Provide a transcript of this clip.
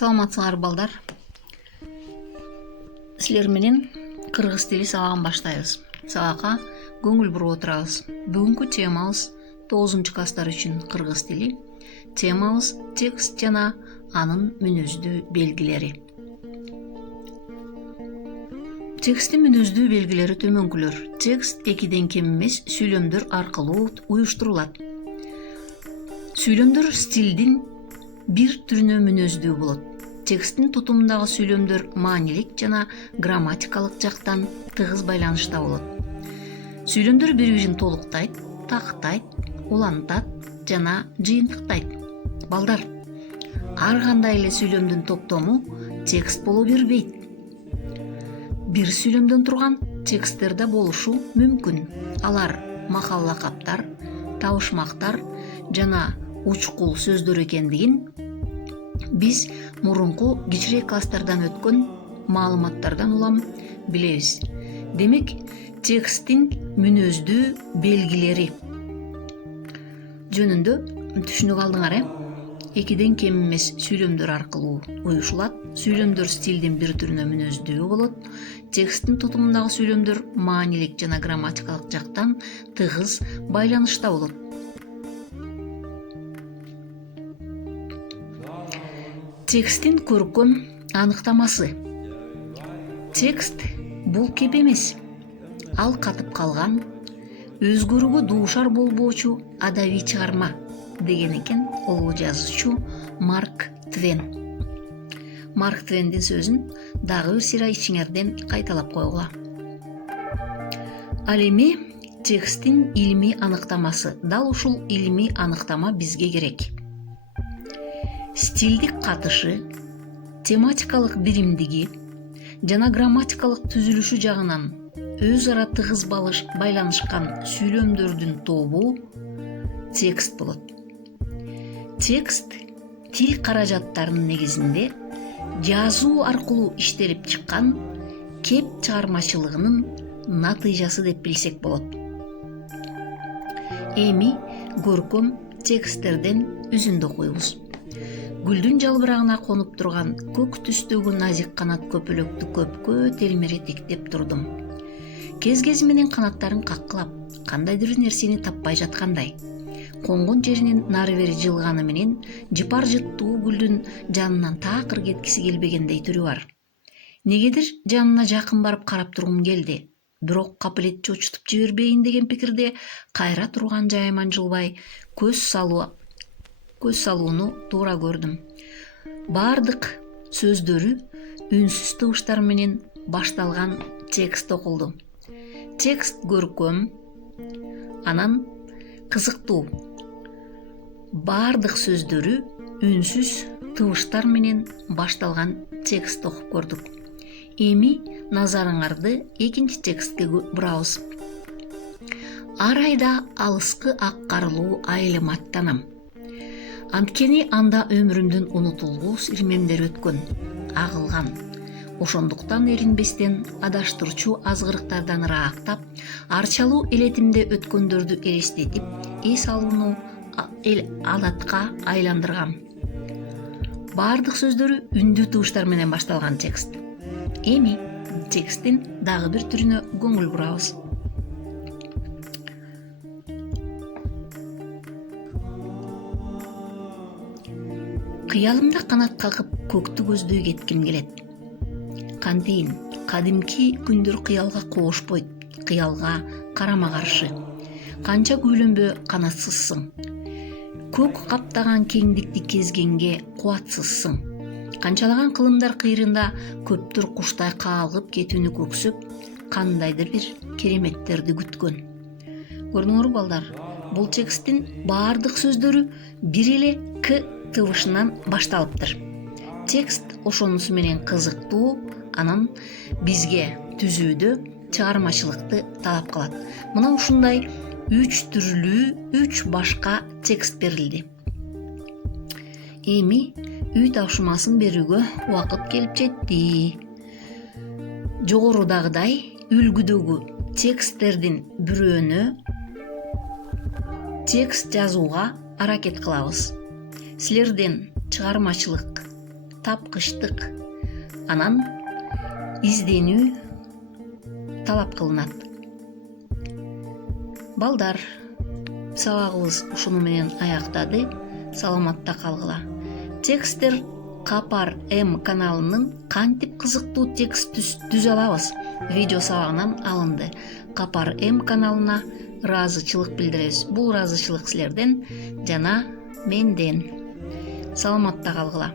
Саламатсыңар балдар. Силер менен кыргыз тили сабагын баштайбыз. Сабакка көңүл буруп отурабыз. Бүгүнкү темабыз 9 класстар үчүн кыргыз тили. Темабыз текст жана анын мүнөздүү белгилери. Тексттин мүнөздүү белгилери төмөнкүлөр. Текст экиден кем эмес сүйлөмдөр аркылуу уюштурулат. Сүйлөмдөр стилдин бир түрүнө мүнөздүү болот. Тексттин тутумундагы сүйлөмдөр маанилик жана грамматикалык жактан тыгыз байланышта болот. Сүйлөмдөр бири-бирин толуктайт, тактайт, улантат жана жыйынтыктайт. Балдар, ар кандай эле сүйлөмдүн топтому текст боло бербейт. Бир сүйлөмдөн турган тексттер да болушу мүмкүн. Алар макал лакаптар, табышмактар жана учкул сөздөр экендигин биз мурунку кичирээк класстардан өткөн маалыматтардан улам билебиз. Демек, тексттин мүнөздүү белгилери жөнүндө түшүнүк алдыңар, Экиден кем эмес сүйлөмдөр аркылуу уюшулат. Сүйлөмдөр стилдин бир түрүнө мүнөздүү болот. Тексттин тутумундагы сүйлөмдөр маанилик жана грамматикалык жактан тыгыз байланышта болот. Тексттин көркөм аныктамасы. Текст бул кеп эмес. Ал катып калган, өзгөрүүгө дуушар болбоочу адабий чыгарма деген экен улуу жазуучу Марк Твен. Марк Твендин сөзүн дагы бир сыйра ичиңерден кайталап койгула. Ал эми тексттин илимий аныктамасы. Дал ушул илимий аныктама бизге керек. Стилдик катышы, тематикалык биримдиги жана грамматикалык түзүлүшү жагынан өз ара тыгыз байланышкан сүйлөмдөрдүн тобу текст болот. Текст тил каражаттарынын негизинде жазуу аркылуу иштелип чыккан кеп чыгармачылыгынын натыйжасы деп билсек болот. Эми көркөм тексттерден үзүндү окуйбуз. Гүлдүн жалбырагына конуп турган көк түстөгү назик канат көпөлөктү көпкө телмире тиктеп турдум. Кез менен канаттарын каккылап, кандайдыр нерсени таппай жаткандай. Конгон жеринин нары бери жылганы менен жыпар жыттуу гүлдүн жанынан такыр кеткиси келбегендей түрү бар. Негедир жанына жакын барып карап тургум келди. Бирок капелет чочутуп жибербейин деген пикирде кайра турган жайыман жылбай көз салууну туура көрдүм. Бардык сөздөрү үнсүз тыбыштар менен башталган текст окулду. Текст көркөм, анан кызыктуу. Бардык сөздөрү үнсүз тыбыштар менен башталган текст окуп көрдүк. Эми назарыңарды экинчи текстке бурабыз. Ар айда алыскы ак карлуу айылыма аттанам. Анткени анда өмүрүмдүн унутулгус ирмемдери өткөн, агылган. Ошондуктан эринбестен адаштырчу азгырыктардан ыраактап, арчалуу элетимде өткөндөрдү элестетип, эс алууну адатка айландыргам. Бардык сөздөрү үндүү тыбыштар менен башталган текст. Эми тексттин дагы бир түрүнө көңүл бурабыз. Кыялымда канат кагып көктү көздөй кетким келет. Кантейин кадимки күндөр кыялга коошпойт, кыялга карама каршы. Канча күйлөнбө канатсызсың. Көк каптаган кеңдикти кезгенге кубатсызсың. Канчалаган кылымдар кыйрында көптөр куштай каалгып кетүүнү көксөп, кандайдыр бир кереметтерди күткөн. Көрдүңөрбү балдар? Бул тексттин бардык сөздөрү бир эле к тыбышынан башталыптыр. Текст ошонусу менен кызыктуу, анан бизге түзүүдө чыгармачылыкты талап кылат. Мына ушундай 3 түрлүү 3 башка текст берилди. Эми үй тапшырмасын берүүгө убакыт келип жетти. Жогорудагыдай үлгүдөгү тексттердин бирөөнө текст жазууга аракет кылабыз. Силерден чыгармачылык тапкычтык анан изденүү талап кылынат. Балдар, сабагыбыз ушуну менен аяктады. Саламатта калгыла. Тексттер Капар М каналынын кантип кызыктуу текст түзө алабыз видео сабагынан алынды. Капар М каналына ыраазычылык билдиребиз. Бул ыраазычылык силерден жана менден. Саламатта калгыла.